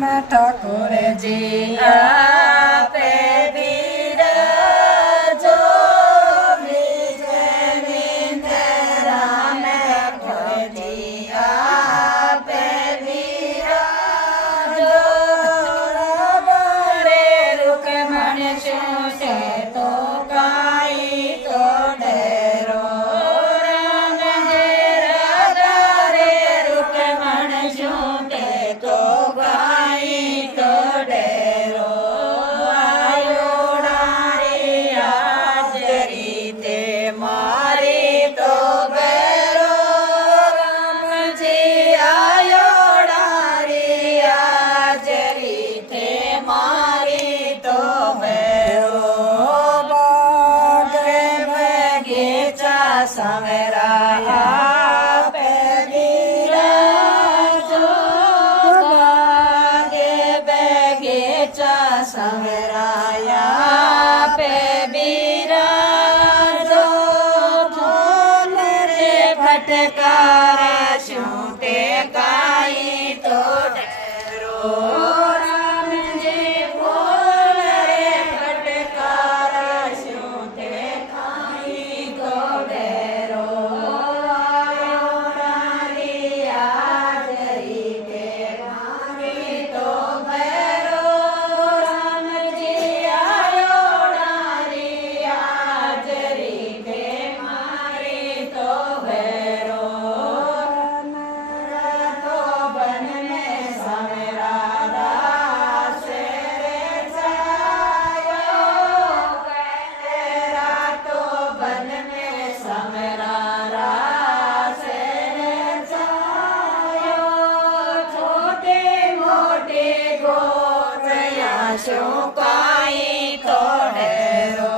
ઠાકોર જી આપે બિરાજો બીજે નિંદરા મેં ઠોજી આપે બિરાજો રે રૂકમણ શું છે તો કાઈ તો ડેરો રામ હે રાધા રે રૂકમણ શું તે તો કાઈ તો ડેરો આયો ડારી હાજરી તે મારી તો બેરો રામજી આયો ડારી હાજરી તે મારી તો બેરો બાગે બગીચા સમેરાયા પે બિરાજો બાગે બગીચા સમેરાયા પે બિરાજો ઢોલ રે ફટકારે શું તે કાઈ તો ડેરો રામજી બોલ રે ફટકારે શું તે કાઈ તો ડેરો આયો ડારી હાજરી તે મારી તો બેરો રામજી આયો ડારી હાજરી તે મારી તો બેરો તો બન में समेरा दास रे जायो तेरा तो बन में समेरा दास रे जायो छोटे मोटे गोत्रया શું કાઈ તો ડેરો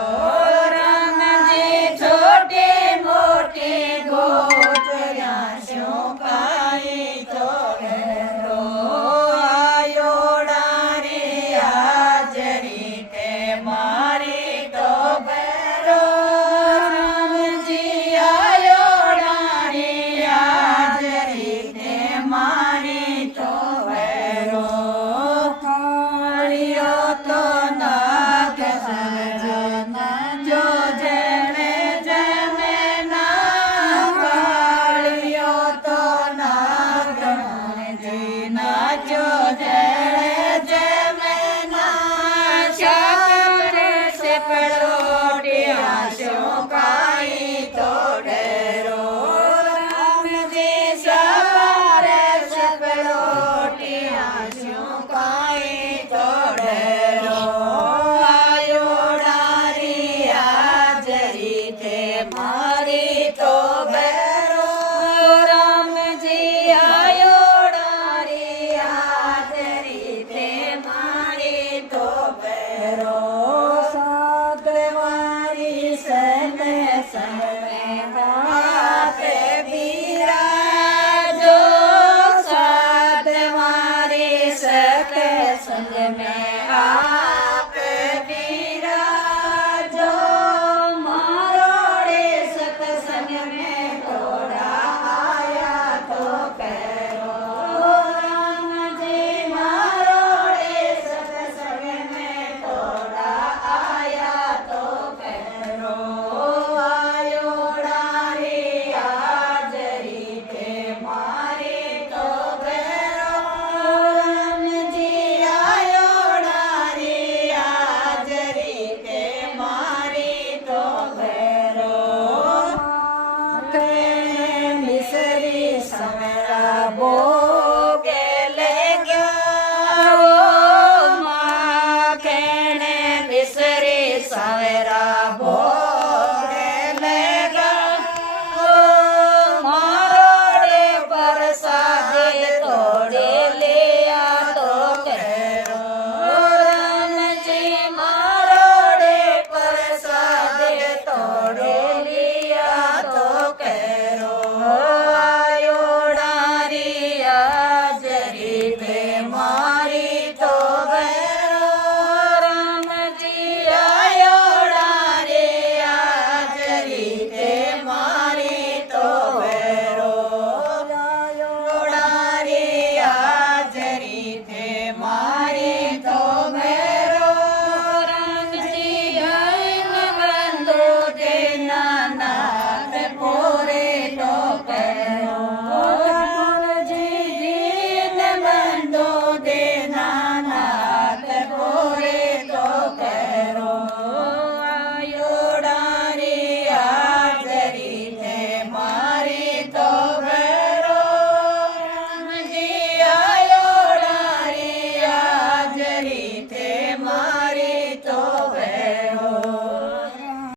રામજી છોટે મોટે ગોત્રયા શું કાઈ તો ડેરો આયો ડારી હાજરી તે મારી તો બેરો રામજી આયો ડારી હાજરી તે મારી તો બેરો કાળિયો તો નાગ સર્જન જો જેણે જમે ના કાળિયો તો નાગ જી ના જો જેણે જમે ના શાકરે સે પરોટિયા શું કાઈ તો ડેરો રામજી સવારે સે પરોટિયા શું કાઈ તો ડેરો આયો ડારી હાજરી તે મારી તો બેરો રામજી આયો ડારી હાજરી તે મારી તો બેરો સાધવારી સને સમે હાથે બિરાજો સાધવારી સકે સંગ में